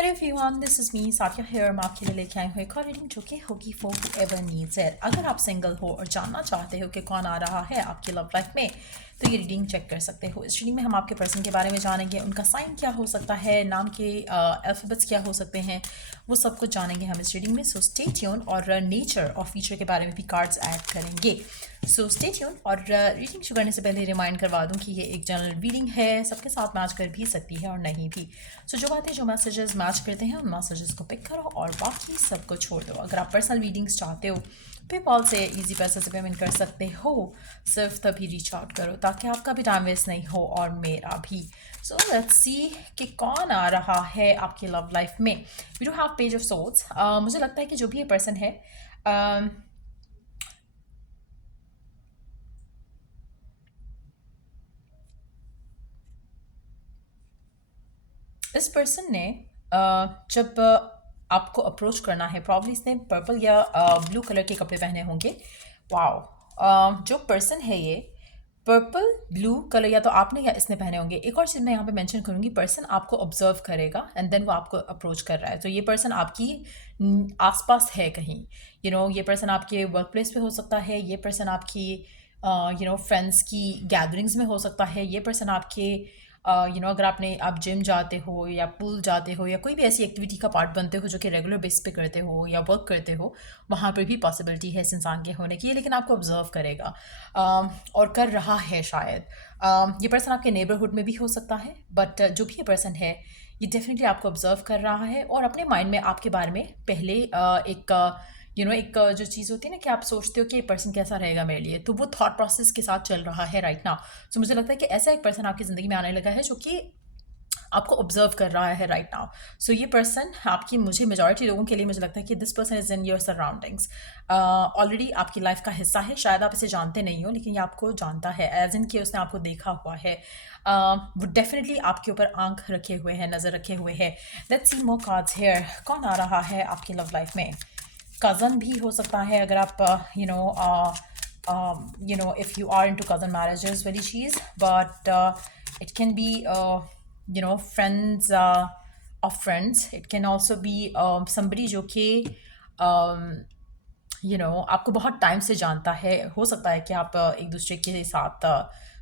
Hello everyone, this is me Sathiya here. मैं आपके लिए लेके आई हूँ एक और रीडिंग जो कि होगी फॉर हूएवर नीड्स इट। अगर आप सिंगल हो और जानना चाहते हो कि कौन आ रहा है आपकी लव लाइफ में, तो ये रीडिंग चेक कर सकते हो। इस रीडिंग में हम आपके पर्सन के बारे में जानेंगे, उनका साइन क्या हो सकता है, नाम के अल्फ़ाबेट्स क्या हो सकते हैं, वो सब कुछ जानेंगे हम इस रीडिंग में। So stay tune. और नेचर और फीचर के बारे में भी कार्ड्स ऐड करेंगे। So stay tune. और रीडिंग शुरू करने से पहले रिमाइंड करवा दूं कि ये एक जनरल रीडिंग है, सबके साथ मैच कर भी सकती है और नहीं भी। सो जो बातें जो मैसेजेस मैच करते हैं उन मैसेजेस को पिक करो और बाकी सबको छोड़ दो। अगर आप पर्सनल रीडिंग्स चाहते हो पेपॉल से इजी पैसे से पेमेंट कर सकते हो। सिर्फ तभी रीच आउट करो ताकि आपका भी टाइम वेस्ट नहीं हो और मेरा भी। सो लेट्स सी कि कौन आ रहा है आपकी लव लाइफ में। We do have page of sorts. मुझे लगता है कि जो भी ये पर्सन है, इस पर्सन ने जब आपको अप्रोच करना है, प्रॉब्ली इसने पर्पल या ब्लू कलर के कपड़े पहने होंगे। वाओ, जो पर्सन है ये पर्पल ब्लू कलर या तो आपने या इसने पहने होंगे। एक और चीज़ मैं यहाँ पे मेंशन करूँगी, पर्सन आपको ऑब्जर्व करेगा एंड देन वो आपको अप्रोच कर रहा है। तो ये पर्सन आपकी आसपास है कहीं। ये पर्सन आपके वर्क प्लेस पे हो सकता है, ये पर्सन आपकी फ्रेंड्स की गैदरिंग्स में हो सकता है, ये पर्सन आपके अगर आप जिम जाते हो या पूल जाते हो या कोई भी ऐसी एक्टिविटी का पार्ट बनते हो जो कि रेगुलर बेस पे करते हो या वर्क करते हो, वहाँ पर भी पॉसिबिलिटी है इस इंसान के होने की। लेकिन आपको ऑब्जर्व करेगा और कर रहा है शायद। ये पर्सन आपके नेबरहुड में भी हो सकता है, बट जो भी ये पर्सन है ये डेफिनेटली आपको ऑब्जर्व कर रहा है और अपने माइंड में आपके बारे में पहले एक जो चीज़ होती है ना कि आप सोचते हो कि ये पर्सन कैसा रहेगा मेरे लिए, तो वो थॉट प्रोसेस के साथ चल रहा है राइट नाउ। सो मुझे लगता है कि ऐसा एक पर्सन आपकी ज़िंदगी में आने लगा है जो कि आपको ऑब्जर्व कर रहा है राइट नाउ। सो ये पर्सन आपकी, मुझे मेजॉरिटी लोगों के लिए मुझे लगता है कि this person is in your surroundings, already आपकी लाइफ का हिस्सा है। शायद आप इसे जानते नहीं हो लेकिन ये आपको जानता है, एज इन कि उसने आपको देखा हुआ है। वो डेफिनेटली आपके ऊपर आंख रखे हुए हैं, नज़र रखे हुए हैं। Let's see more cards here. कौन आ रहा है आपकी लव लाइफ में? कज़न भी हो सकता है अगर आप if you are into cousin marriages वाली चीज़, but it can be friends of friends. It can also be somebody जो कि आपको बहुत टाइम से जानता है। हो सकता है कि आप एक दूसरे के साथ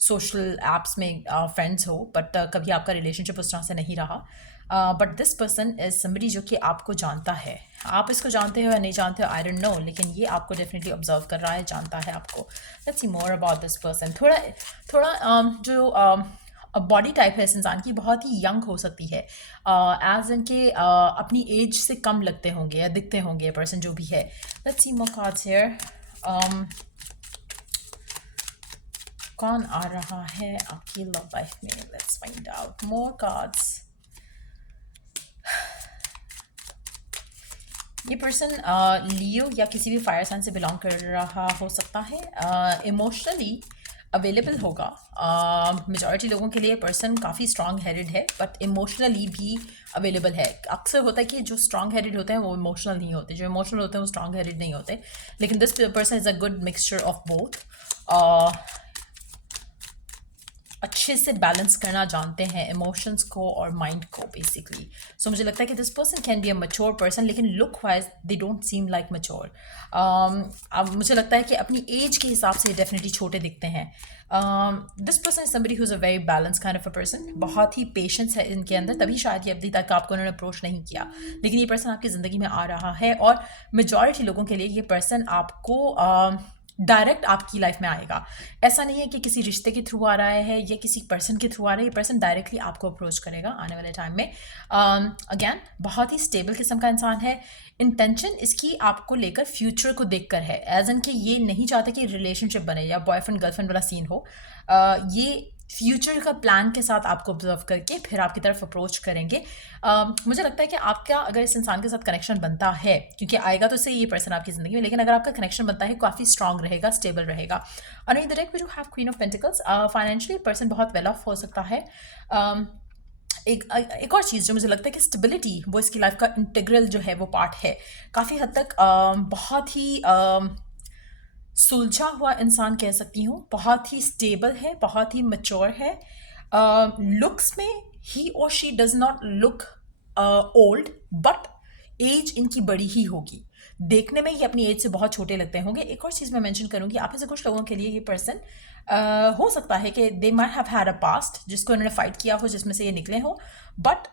सोशल एप्स में फ्रेंड्स हो, बट कभी आपका रिलेशनशिप उस तरह से नहीं रहा। But this person is somebody जो कि आपको जानता है। आप इसको जानते हो या नहीं जानते हो, आई डोंट नो, लेकिन ये आपको डेफिनेटली ऑब्जर्व कर रहा है, जानता है आपको। Let's see more about this person. थोड़ा थोड़ा जो बॉडी टाइप है इस इंसान की, बहुत ही यंग हो सकती है, एज इन के अपनी एज से कम लगते होंगे या दिखते होंगे पर्सन जो भी है। Let's see more cards here. कौन आ रहा है आपकी लव लाइफ में? Let's find out more cards. ये पर्सन लियो या किसी भी फायर साइन से बिलोंग कर रहा हो सकता है। इमोशनली अवेलेबल होगा मेजॉरिटी लोगों के लिए। पर्सन काफ़ी स्ट्रॉन्ग हेडेड है बट इमोशनली भी अवेलेबल है। अक्सर होता है कि जो स्ट्रॉन्ग हेडेड होते हैं वो इमोशनल नहीं होते, जो इमोशनल होते हैं वो स्ट्रॉन्ग हेडेड नहीं होते। लेकिन this person is a good mixture of both. अच्छे से बैलेंस करना जानते हैं इमोशंस को और माइंड को बेसिकली। सो मुझे लगता है कि this person can be a mature person, लेकिन look wise they don't seem like mature. अब मुझे लगता है कि अपनी एज के हिसाब से डेफिनेटली छोटे दिखते हैं। This person is somebody who is a very balance kind of a person. बहुत ही पेशेंस है इनके अंदर, तभी शायद ये अभी तक आपको उन्होंने अप्रोच नहीं किया। लेकिन ये पर्सन आपकी ज़िंदगी में आ रहा है और मेजॉरिटी लोगों के लिए ये पर्सन आपको डायरेक्ट आपकी लाइफ में आएगा। ऐसा नहीं है कि किसी रिश्ते के थ्रू आ रहा है या किसी पर्सन के थ्रू आ रहा है। ये पर्सन डायरेक्टली आपको अप्रोच करेगा आने वाले टाइम में। अगेन बहुत ही स्टेबल किस्म का इंसान है। इंटेंशन इसकी आपको लेकर फ्यूचर को देखकर है, एज इन कि ये नहीं चाहते कि रिलेशनशिप बने या बॉयफ्रेंड गर्लफ्रेंड वाला सीन हो। ये फ्यूचर का प्लान के साथ आपको ऑब्जर्व करके फिर आपकी तरफ अप्रोच करेंगे। मुझे लगता है कि आपका अगर इस इंसान के साथ कनेक्शन बनता है, क्योंकि आएगा तो सही ये पर्सन आपकी ज़िंदगी में, लेकिन अगर आपका कनेक्शन बनता है काफ़ी स्ट्रॉन्ग रहेगा, स्टेबल रहेगा। और in direct we do have queen of pentacles. Financially person बहुत वेल ऑफ हो सकता है। एक और चीज़ जो मुझे लगता है कि स्टेबिलिटी वो इसकी लाइफ का इंटीग्रल जो है वो पार्ट है। काफ़ी हद तक बहुत ही सुलझा हुआ इंसान कह सकती हूँ, बहुत ही स्टेबल है, बहुत ही मैच्योर है। लुक्स में ही और she does not look old, but age इनकी बड़ी ही होगी। देखने में ये अपनी एज से बहुत छोटे लगते होंगे। एक और चीज़ मैं मेंशन करूंगी, आप में से कुछ लोगों के लिए ये पर्सन हो सकता है कि दे might have had a past जिसको इन्होंने फाइट किया हो, जिसमें से ये निकले हो। बट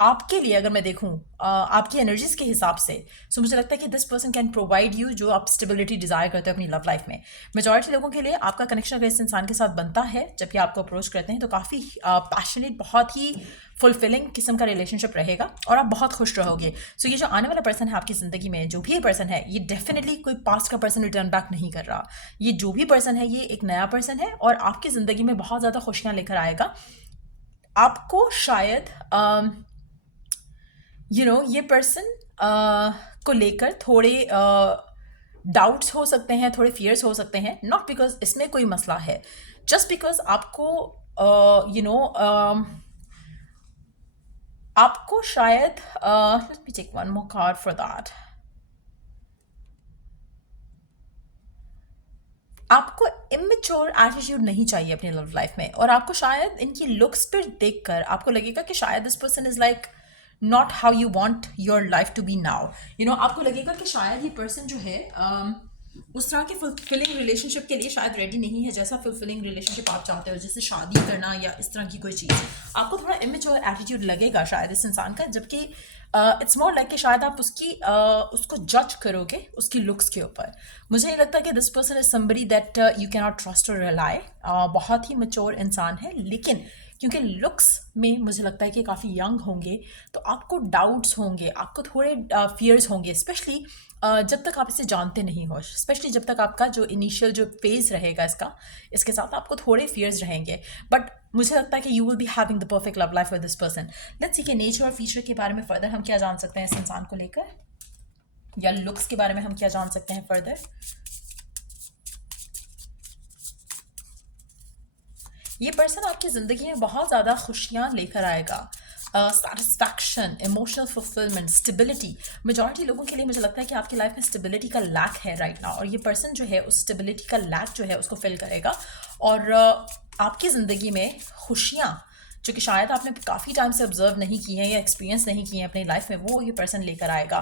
आपके लिए अगर मैं देखूं आपकी एनर्जीज के हिसाब से, सो मुझे लगता है कि this person can provide you जो आप स्टेबिलिटी डिजायर करते हो अपनी लव लाइफ में। मेजॉरिटी लोगों के लिए आपका कनेक्शन अगर इस इंसान के साथ बनता है जब ये आपको अप्रोच करते हैं तो काफ़ी पैशनेट, बहुत ही फुलफिलिंग किस्म का रिलेशनशिप रहेगा और आप बहुत खुश रहोगे। सो ये जो आने वाला पर्सन है आपकी ज़िंदगी में, जो भी ये पर्सन है, ये डेफिनेटली कोई पास्ट का पर्सन रिटर्न बैक नहीं कर रहा। ये जो भी पर्सन है ये एक नया पर्सन है और आपकी ज़िंदगी में बहुत ज़्यादा खुशियाँ लेकर आएगा। आपको शायद ये पर्सन को लेकर थोड़े डाउट्स हो सकते हैं, थोड़े फियर्स हो सकते हैं, नॉट बिकॉज इसमें कोई मसला है, जस्ट बिकॉज आपको आपको शायद let me take one more card for that. आपको इमेच्योर एटीट्यूड नहीं चाहिए अपनी लव लाइफ में, और आपको शायद इनकी लुक्स पर देखकर आपको लगेगा कि शायद this person is like not how you want your life to be now. आपको लगेगा कि शायद ये पर्सन जो है उस तरह के फुलफिलिंग रिलेशनशिप के लिए शायद रेडी नहीं है, जैसा फुलफिलिंग रिलेशनशिप आप चाहते हो, जैसे शादी करना या इस तरह की कोई चीज़। आपको थोड़ा इमेच्योर एटीट्यूड लगेगा शायद इस इंसान का, जबकि इट्स मोर लाइक कि शायद आप उसको जज करोगे उसकी लुक्स के ऊपर। मुझे नहीं लगता कि this person is somebody that you can not trust और रिलाई। बहुत ही मैच्योर इंसान है, लेकिन क्योंकि लुक्स में मुझे लगता है कि काफ़ी यंग होंगे तो आपको डाउट्स होंगे, आपको थोड़े फियर्स होंगे, स्पेशली जब तक आप इसे जानते नहीं हो, स्पेशली जब तक आपका जो इनिशियल जो फेज़ रहेगा इसके साथ आपको थोड़े फियर्स रहेंगे। बट मुझे लगता है कि you will be having the perfect love life with this person. Let's see के नेचर और फीचर के बारे में फर्दर हम क्या जान सकते हैं इस इंसान को लेकर, या लुक्स के बारे में हम क्या जान सकते हैं फर्दर। ये पर्सन आपकी ज़िंदगी में बहुत ज़्यादा खुशियाँ लेकर आएगा, satisfaction, emotional fulfilment, stability. Majority लोगों के लिए मुझे लगता है कि आपकी लाइफ में स्टेबिलिटी का लैक है राइट नाउ, और ये पर्सन जो है उस स्टेबिलिटी का लैक जो है उसको फिल करेगा, और आपकी ज़िंदगी में खुशियाँ जो कि शायद आपने काफ़ी टाइम से ऑब्जर्व नहीं की हैं या एक्सपीरियंस नहीं की हैं अपनी लाइफ में, वो ये पर्सन लेकर आएगा।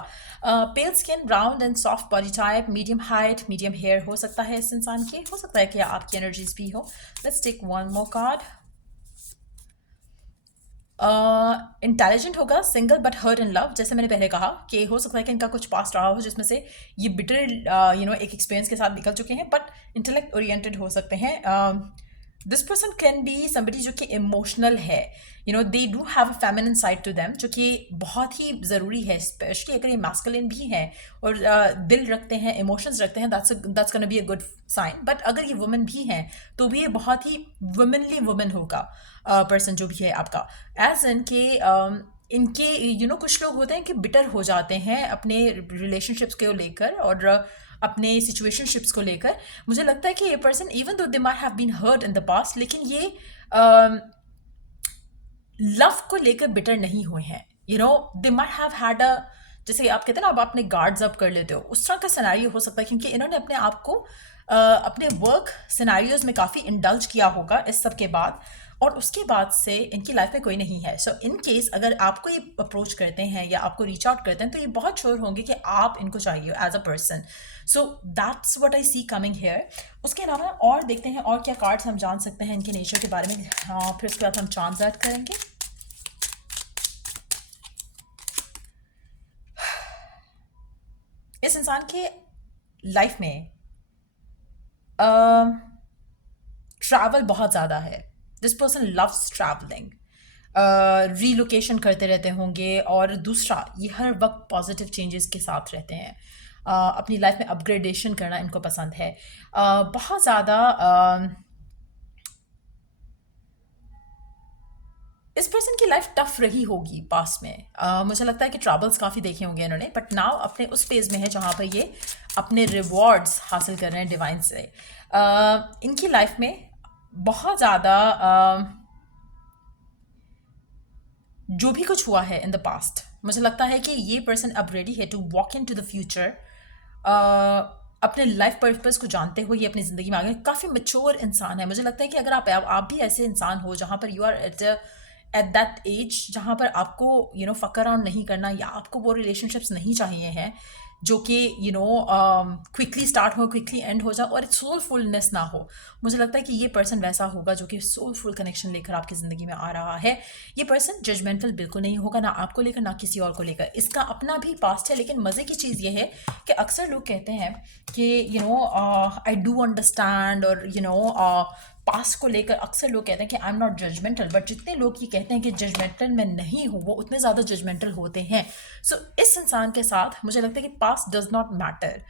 Pale skin, brown and soft body type, medium height, medium hair हो सकता है इस इंसान के, हो सकता है कि आपकी एनर्जीज भी हो। Let's take one more card. Intelligent होगा, single but hurt in love, जैसे मैंने पहले कहा कि हो सकता है कि इनका कुछ पास्ट रहा हो जिसमें से ये बिटर एक एक्सपीरियंस के साथ निकल चुके हैं, बट इंटेलेक्ट ओरिएंटेड हो सकते हैं। This person can be somebody जो कि इमोशनल है, they do have a feminine side to them, जो कि बहुत ही ज़रूरी है, स्पेशली अगर ये मैस्कुलिन भी हैं और दिल रखते हैं, इमोशंस रखते हैं, that's gonna be a good sign. But अगर ये वुमेन भी हैं तो भी ये बहुत ही वुमेनली वुमेन होगा पर्सन जो भी है आपका, एज इन के इनके कुछ लोग होते हैं कि बिटर हो जाते हैं अपने रिलेशनशिप्स को लेकर और अपने सिचुएशनशिप्स को लेकर। मुझे लगता है कि ये person even though they might have been hurt in the past, लेकिन ये लव को लेकर बिटर नहीं हुए हैं। They might have had a, जैसे आप कहते हैं ना, अब आपने गार्ड्स अप कर लेते हो, उस तरह का सिनेरियो हो सकता है, क्योंकि इन्होंने अपने आप को अपने वर्क सिनेरियोज में काफ़ी इंडल्ज किया होगा इस सब के बाद, और उसके बाद से इनकी लाइफ में कोई नहीं है। सो इन केस अगर आपको ये अप्रोच करते हैं या आपको रीच आउट करते हैं तो ये बहुत श्योर होंगे कि आप इनको चाहिए as a person. So that's what I see coming here. उसके अलावा और देखते हैं और क्या कार्ड्स हम जान सकते हैं इनके नेचर के बारे में। फिर उसके बाद हम चांस ऐड करेंगे। इस इंसान के लाइफ में ट्रैवल बहुत ज़्यादा है। This person loves travelling, relocation करते रहते होंगे, और दूसरा ये हर वक्त पॉजिटिव चेंजेस के साथ रहते हैं। अपनी लाइफ में अपग्रेडेशन करना इनको पसंद है बहुत ज़्यादा। इस पर्सन की लाइफ टफ रही होगी पास में, मुझे लगता है कि ट्रबल्स काफ़ी देखे होंगे इन्होंने, बट नाउ अपने उस फेज़ में है जहाँ पर ये अपने रिवॉर्ड्स हासिल कर रहे हैं डिवाइन से। इनकी लाइफ में बहुत ज़्यादा जो भी कुछ हुआ है इन द पास्ट, मुझे लगता है कि ये पर्सन अब रेडी है to walk into the future. अपने लाइफ पर्पस को जानते हुए ये अपनी ज़िंदगी में आगे काफ़ी मैच्योर इंसान है। मुझे लगता है कि अगर आप भी ऐसे इंसान हो जहाँ पर you are at at that age जहाँ पर आपको फक अराउंड नहीं करना, या आपको वो रिलेशनशिप्स नहीं चाहिए हैं जो कि क्विकली स्टार्ट हो, क्विकली एंड हो जाए और सोलफुलनेस ना हो। मुझे लगता है कि ये पर्सन वैसा होगा जो कि सोलफुल कनेक्शन लेकर आपकी ज़िंदगी में आ रहा है। ये पर्सन जजमेंटल बिल्कुल नहीं होगा, ना आपको लेकर ना किसी और को लेकर। इसका अपना भी पास्ट है, लेकिन मज़े की चीज़ ये है कि अक्सर लोग कहते हैं कि आई डू अंडरस्टैंड, और पास्ट को लेकर अक्सर लोग कहते हैं कि I am not judgmental, but जितने लोग ये कहते हैं कि जजमेंटल मैं नहीं हूँ वो उतने ज़्यादा जजमेंटल होते हैं। सो इस इंसान के साथ मुझे लगता है कि पास्ट डज नॉट मैटर।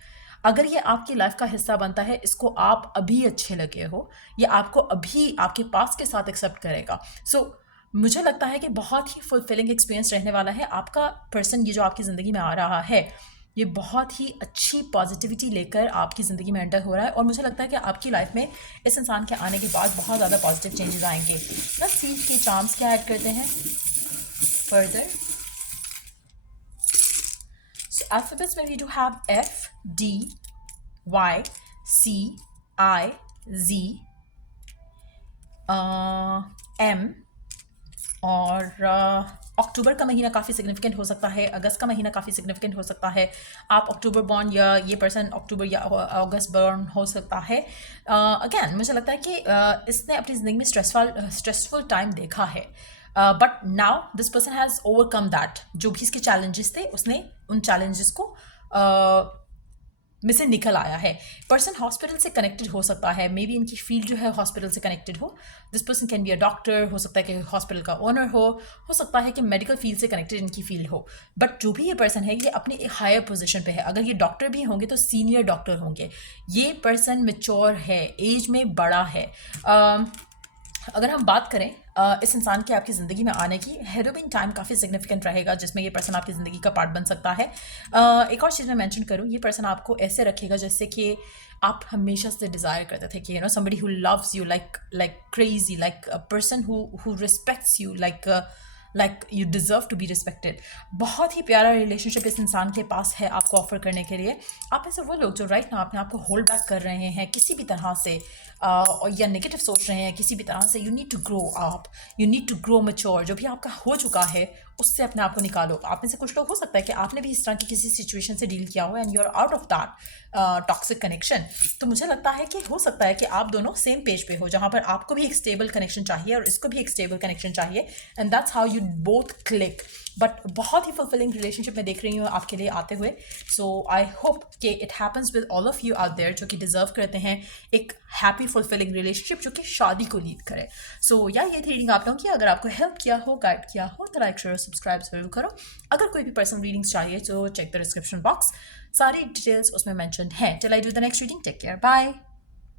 अगर ये आपकी लाइफ का हिस्सा बनता है, इसको आप अभी अच्छे लगे हो, ये आपको अभी आपके पास के साथ एक्सेप्ट करेगा। सो मुझे लगता है कि बहुत ही फुलफिलिंग एक्सपीरियंस रहने वाला है। आपका पर्सन ये जो आपकी ज़िंदगी में आ रहा है, ये बहुत ही अच्छी पॉजिटिविटी लेकर आपकी ज़िंदगी में एंटर हो रहा है, और मुझे लगता है कि आपकी लाइफ में इस इंसान के आने के बाद बहुत ज़्यादा पॉजिटिव चेंजेस आएंगे। ना सीट के चार्म्स क्या ऐड करते हैं फर्दर। So alphabets में we do have F, D, Y, C, I, Z, M, और अक्टूबर का महीना काफ़ी सिग्निफिकेंट हो सकता है, अगस्त का महीना काफ़ी सिग्निफिकेंट हो सकता है। आप अक्टूबर बॉर्न या ये पर्सन अक्टूबर या अगस्त बॉर्न हो सकता है। अगेन मुझे लगता है कि इसने अपनी ज़िंदगी में स्ट्रेसफुल टाइम देखा है, but now this person has overcome that. जो भी इसके चैलेंजेस थे उसने उन चैलेंजेस को में से निकल आया है। पर्सन हॉस्पिटल से कनेक्टेड हो सकता है, मे बी इनकी फील्ड जो है हॉस्पिटल से कनेक्टेड हो। This person can be a doctor, हो सकता है कि हॉस्पिटल का ओनर हो सकता है कि मेडिकल फील्ड से कनेक्टेड इनकी फील्ड हो। बट जो भी ये पर्सन है ये अपने एक हायर पोजीशन पे है। अगर ये डॉक्टर भी होंगे तो सीनियर डॉक्टर होंगे। ये पर्सन मैच्योर है, एज में बड़ा है। अगर हम बात करें इस इंसान के आपकी ज़िंदगी में आने की, हेरोबिन टाइम काफ़ी सिग्निफिकेंट रहेगा जिसमें ये पर्सन आपकी ज़िंदगी का पार्ट बन सकता है। एक और चीज़ मैं मेंशन करूँ, ये पर्सन आपको ऐसे रखेगा जैसे कि आप हमेशा से डिज़ायर करते थे कि somebody who loves you like crazy, like a person who respects you like you deserve to be respected। बहुत ही प्यारा रिलेशनशिप इस इंसान के पास है आपको ऑफर करने के लिए। आप ऐसे वो लोग जो राइट ना अपने आप को होल्ड बैक कर रहे हैं किसी भी तरह से, या नेगेटिव सोच रहे हैं किसी भी तरह से, you need to grow up, you need to grow mature. जो भी आपका हो चुका है उससे अपने आप को निकालो। आप में से कुछ लोग हो सकता है कि आपने भी इस तरह की किसी सिचुएशन से डील किया हो and you are out of that toxic connection. तो मुझे लगता है कि हो सकता है कि आप दोनों सेम पेज पे हो, जहाँ पर आपको भी एक स्टेबल कनेक्शन चाहिए और इसको भी एक स्टेबल कनेक्शन चाहिए, and that's how you both click. But बहुत ही फुलफिलिंग रिलेशनशिप मैं देख रही हूँ आपके लिए आते हुए। सो आई होप कि it happens with all of you out there जो कि डिजर्व करते हैं एक हैप्पी फुलफिलिंग रिलेशनशिप जो कि शादी को लीड करे। सो या ये थी रीडिंग आप लोगों की। अगर आपको हेल्प किया हो, गाइड किया हो, तो लाइक शेयर सब्सक्राइब जरूर करो। अगर कोई भी पर्सनल रीडिंग्स चाहिए तो चेक द डिस्क्रिप्शन बॉक्स, सारी डिटेल्स उसमें मैंशनड हैं। Till I do the next reading, take care, bye.